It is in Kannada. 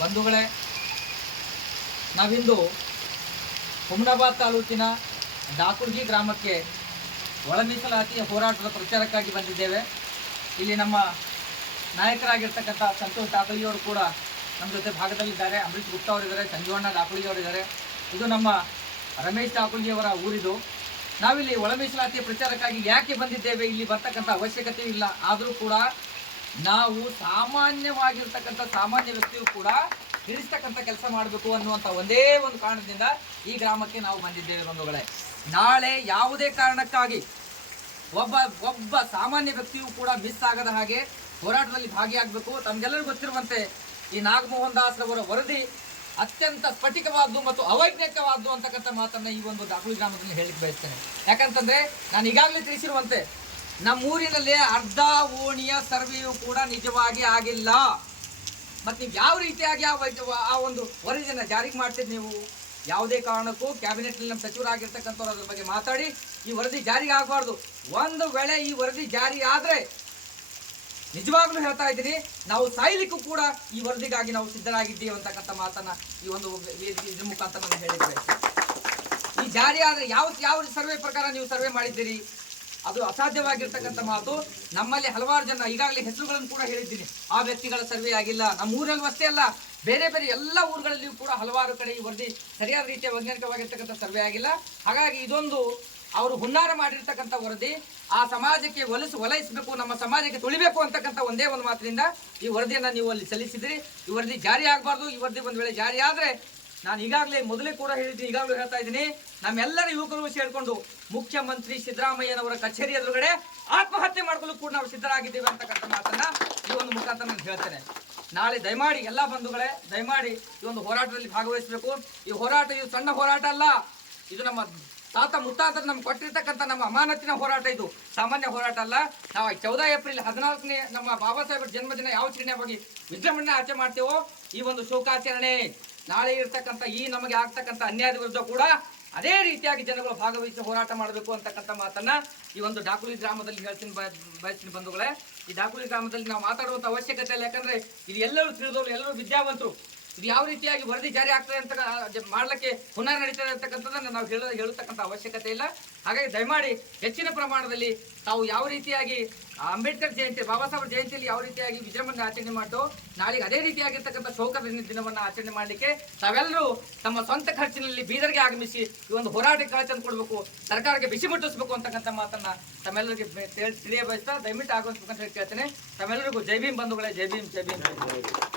ಬಂಧುಗಳೇ, ನಾವಿಂದು ಹುಮನಾಬಾದ್ ತಾಲೂಕಿನ ಡಾಕುರ್ಗಿ ಗ್ರಾಮಕ್ಕೆ ಒಳ ಮೀಸಲಾತಿಯ ಹೋರಾಟದ ಪ್ರಚಾರಕ್ಕಾಗಿ ಬಂದಿದ್ದೇವೆ. ಇಲ್ಲಿ ನಮ್ಮ ನಾಯಕರಾಗಿರ್ತಕ್ಕಂಥ ಸಂತೋಷ್ ದಾಖಲಿಯವರು ಕೂಡ ನಮ್ಮ ಜೊತೆ ಭಾಗದಲ್ಲಿದ್ದಾರೆ. ಅಂಬರೀಶ್ ಗುಪ್ತಾ ಅವರಿದ್ದಾರೆ, ಸಂಜೀವಣ್ಣ ದಾಖಲಿಯವರಿದ್ದಾರೆ. ಇದು ನಮ್ಮ ರಮೇಶ್ ದಾಖಲಿಯವರ ಊರಿದು. ನಾವಿಲ್ಲಿ ಒಳ ಮೀಸಲಾತಿಯ ಪ್ರಚಾರಕ್ಕಾಗಿ ಯಾಕೆ ಬಂದಿದ್ದೇವೆ, ಇಲ್ಲಿ ಬರ್ತಕ್ಕಂಥ ಅವಶ್ಯಕತೆ ಇಲ್ಲ. ಆದರೂ ಕೂಡ ನಾವು ಸಾಮಾನ್ಯವಾಗಿರ್ತಕ್ಕಂಥ ಸಾಮಾನ್ಯ ವ್ಯಕ್ತಿಯು ಕೂಡ ಹಿಡಿಸ್ತಕ್ಕಂಥ ಕೆಲಸ ಮಾಡಬೇಕು ಅನ್ನುವಂಥ ಒಂದೇ ಒಂದು ಕಾರಣದಿಂದ ಈ ಗ್ರಾಮಕ್ಕೆ ನಾವು ಬಂದಿದ್ದೇವೆ. ಬಂಧುಗಳೇ, ನಾಳೆ ಯಾವುದೇ ಕಾರಣಕ್ಕಾಗಿ ಒಬ್ಬ ಸಾಮಾನ್ಯ ವ್ಯಕ್ತಿಯು ಕೂಡ ಮಿಸ್ ಆಗದ ಹಾಗೆ ಹೋರಾಟದಲ್ಲಿ ಭಾಗಿಯಾಗಬೇಕು. ತಮಗೆಲ್ಲರಿಗೂ ಗೊತ್ತಿರುವಂತೆ ಈ ನಾಗಮೋಹನ್ ದಾಸ್ ರವರ ವರದಿ ಅತ್ಯಂತ ಸ್ಫಟಿಕವಾದ್ದು ಮತ್ತು ಅವೈಜ್ಞಾನಿಕವಾದ್ದು ಅಂತಕ್ಕಂಥ ಮಾತನ್ನ ಈ ಒಂದು ದಾಖಲೆ ಗ್ರಾಮದಲ್ಲಿ ಹೇಳಿಕ್ಕೆ ಬಯಸ್ತೇನೆ. ಯಾಕಂತಂದ್ರೆ ನಾನು ಈಗಾಗಲೇ ತಿಳಿಸಿರುವಂತೆ ನಮ್ಮೂರಿನಲ್ಲಿ ಅರ್ಧ ಓಣಿಯ ಸರ್ವೆಯೂ ಕೂಡ ನಿಜವಾಗಿ ಆಗಿಲ್ಲ. ಮತ್ತು ನೀವು ಯಾವ ರೀತಿಯಾಗಿ ಆ ಒಂದು ವರದಿಯನ್ನು ಜಾರಿಗೆ ಮಾಡ್ತೀರಿ? ನೀವು ಯಾವುದೇ ಕಾರಣಕ್ಕೂ ಕ್ಯಾಬಿನೆಟ್ನಲ್ಲಿ ನಮ್ಮ ಸಚಿವರಾಗಿರ್ತಕ್ಕಂಥವ್ರು ಅದ್ರ ಬಗ್ಗೆ ಮಾತಾಡಿ ಈ ವರದಿ ಜಾರಿಗೆ ಆಗಬಾರ್ದು. ಒಂದು ವೇಳೆ ಈ ವರದಿ ಜಾರಿ ಆದರೆ ನಿಜವಾಗ್ಲೂ ಹೇಳ್ತಾ ಇದ್ದೀನಿ, ನಾವು ಸಾಯ್ಲಿಕ್ಕೂ ಕೂಡ ಈ ವರದಿಗಾಗಿ ನಾವು ಸಿದ್ಧರಾಗಿದ್ದೀವಿ ಅಂತಕ್ಕಂಥ ಮಾತನ್ನ ಈ ಒಂದು ಇದ್ರ ಮುಖಾಂತರ ನಾನು ಹೇಳಿದ್ದೆ. ಈ ಜಾರಿ ಆದರೆ ಯಾವ ಸರ್ವೆ ಪ್ರಕಾರ ನೀವು ಸರ್ವೆ ಮಾಡಿದ್ದೀರಿ? ಅದು ಅಸಾಧ್ಯವಾಗಿರ್ತಕ್ಕಂಥ ಮಾತು. ನಮ್ಮಲ್ಲಿ ಹಲವಾರು ಜನ ಈಗಾಗಲೇ ಹೆಸರುಗಳನ್ನು ಕೂಡ ಹೇಳಿದ್ದೀನಿ. ಆ ವ್ಯಕ್ತಿಗಳ ಸರ್ವೆ ಆಗಿಲ್ಲ. ನಮ್ಮ ಊರಲ್ಲಿ ಅಷ್ಟೇ ಅಲ್ಲ, ಬೇರೆ ಬೇರೆ ಎಲ್ಲ ಊರುಗಳಲ್ಲಿಯೂ ಕೂಡ ಹಲವಾರು ಕಡೆ ಈ ವರದಿ ಸರಿಯಾದ ರೀತಿಯ ವೈಜ್ಞಾನಿಕವಾಗಿರ್ತಕ್ಕಂಥ ಸರ್ವೆ ಆಗಿಲ್ಲ. ಹಾಗಾಗಿ ಇದೊಂದು ಅವರು ಹುನ್ನಾರ ಮಾಡಿರ್ತಕ್ಕಂಥ ವರದಿ. ಆ ಸಮಾಜಕ್ಕೆ ಒಲೈಸಬೇಕು, ನಮ್ಮ ಸಮಾಜಕ್ಕೆ ತುಳಿಬೇಕು ಅಂತಕ್ಕಂಥ ಒಂದೇ ಒಂದು ಮಾತಿನಿಂದ ಈ ವರದಿಯನ್ನು ನೀವು ಅಲ್ಲಿ ಸಲ್ಲಿಸಿದ್ರಿ. ಈ ವರದಿ ಜಾರಿ ಆಗಬಾರ್ದು. ಈ ವರದಿ ಒಂದು ವೇಳೆ ಜಾರಿ ಆದರೆ ನಾನು ಈಗಾಗಲೇ ಮೊದಲೇ ಕೂಡ ಹೇಳಿದ್ದೀನಿ, ಈಗಾಗಲೂ ಹೇಳ್ತಾ ಇದ್ದೀನಿ, ನಮ್ಮೆಲ್ಲರ ಯುವಕರು ಸೇರಿಕೊಂಡು ಮುಖ್ಯಮಂತ್ರಿ ಸಿದ್ದರಾಮಯ್ಯನವರ ಕಚೇರಿ ಎದುರುಗಡೆ ಆತ್ಮಹತ್ಯೆ ಮಾಡ್ಕೊಳ್ಳೋಕೆ ಕೂಡ ನಾವು ಸಿದ್ಧರಾಗಿದ್ದೇವೆ ಅಂತಕ್ಕಂಥ ಮಾತನ್ನ ಈ ಒಂದು ಮುಖಾಂತರ ನಾನು ಹೇಳ್ತೇನೆ. ನಾಳೆ ದಯಮಾಡಿ ಎಲ್ಲ ಬಂಧುಗಳೇ, ದಯಮಾಡಿ ಈ ಒಂದು ಹೋರಾಟದಲ್ಲಿ ಭಾಗವಹಿಸಬೇಕು. ಈ ಹೋರಾಟ ಇದು ಸಣ್ಣ ಹೋರಾಟ ಅಲ್ಲ. ಇದು ನಮ್ಮ ತಾತ ಮುತ್ತಾತರು ನಮ್ಗೆ ಕೊಟ್ಟಿರ್ತಕ್ಕಂಥ ನಮ್ಮ ಅಮಾನತಿನ ಹೋರಾಟ. ಇದು ಸಾಮಾನ್ಯ ಹೋರಾಟ ಅಲ್ಲ. ನಾವು 14 ಏಪ್ರಿಲ್ 14ನೇ ನಮ್ಮ ಬಾಬಾ ಸಾಹೇಬರ ಜನ್ಮದಿನ ಯಾವ ಚಿಹ್ನೆಯಾಗಿ ವಿಜೃಂಭಣೆ ಆಚರಣೆ ಮಾಡ್ತೇವೋ ಈ ಒಂದು ಶೋಕಾಚರಣೆ ನಾಳೆ ಇರ್ತಕ್ಕಂಥ ಈ ನಮಗೆ ಆಗ್ತಕ್ಕಂಥ ಅನ್ಯಾಯದ ವಿರುದ್ಧ ಕೂಡ ಅದೇ ರೀತಿಯಾಗಿ ಜನಗಳು ಭಾಗವಹಿಸಿ ಹೋರಾಟ ಮಾಡಬೇಕು ಅಂತಕ್ಕಂಥ ಮಾತನ್ನ ಈ ಒಂದು ಡಾಕುಲಿ ಗ್ರಾಮದಲ್ಲಿ ಬಯಸ್ತೀನಿ ಬಂಧುಗಳೇ. ಈ ಡಾಕುಲಿ ಗ್ರಾಮದಲ್ಲಿ ನಾವು ಮಾತಾಡುವಂಥ ಅವಶ್ಯಕತೆ ಇಲ್ಲ. ಯಾಕಂದ್ರೆ ಇದು ಎಲ್ಲರೂ ತಿಳಿದವರು, ಎಲ್ಲರೂ ವಿದ್ಯಾವಂತರು. ಇದು ಯಾವ ರೀತಿಯಾಗಿ ವರದಿ ಜಾರಿ ಆಗ್ತದೆ ಅಂತ ಮಾಡ್ಲಿಕ್ಕೆ ಹುನ್ನಾರ ನಡೀತದೆ ಅಂತಕ್ಕಂಥದ್ದನ್ನು ನಾವು ಹೇಳತಕ್ಕಂಥ ಅವಶ್ಯಕತೆ ಇಲ್ಲ. ಹಾಗಾಗಿ ದಯಮಾಡಿ ಹೆಚ್ಚಿನ ಪ್ರಮಾಣದಲ್ಲಿ ತಾವು ಯಾವ ರೀತಿಯಾಗಿ ಅಂಬೇಡ್ಕರ್ ಜಯಂತಿ, ಬಾಬಾ ಸಾಹೇಬ್ ಜಯಂತಿಯಲ್ಲಿ ಯಾವ ರೀತಿಯಾಗಿ ವಿಜೃಂಭಣೆ ಆಚರಣೆ ಮಾಡ್ತೋ ನಾಳೆಗೆ ಅದೇ ರೀತಿಯಾಗಿರ್ತಕ್ಕಂಥ ಶೋಕದ ದಿನವನ್ನು ಆಚರಣೆ ಮಾಡಲಿಕ್ಕೆ ತಾವೆಲ್ಲರೂ ತಮ್ಮ ಸ್ವಂತ ಖರ್ಚಿನಲ್ಲಿ ಬೀದರ್ಗೆ ಆಗಮಿಸಿ ಈ ಒಂದು ಹೋರಾಟಕ್ಕೆ ಕಳೆ ತಂದು ಕೊಡಬೇಕು, ಸರ್ಕಾರಕ್ಕೆ ಬಿಸಿ ಮುಟ್ಟಿಸಬೇಕು ಅಂತಕ್ಕಂಥ ಮಾತನ್ನ ತಮ್ಮೆಲ್ಲರಿಗೆ ತಿಳಿಯ ಬಯಸ್ತಾ ದಯವಿಟ್ಟು ಆಗುವಂತ ಕೇಳ್ತೇನೆ. ತಮ್ಮೆಲ್ಲರಿಗೂ ಜೈ ಭೀಮ್ ಬಂಧುಗಳೇ, ಜೈ ಭೀಮ್, ಜೈ ಭೀಮ್.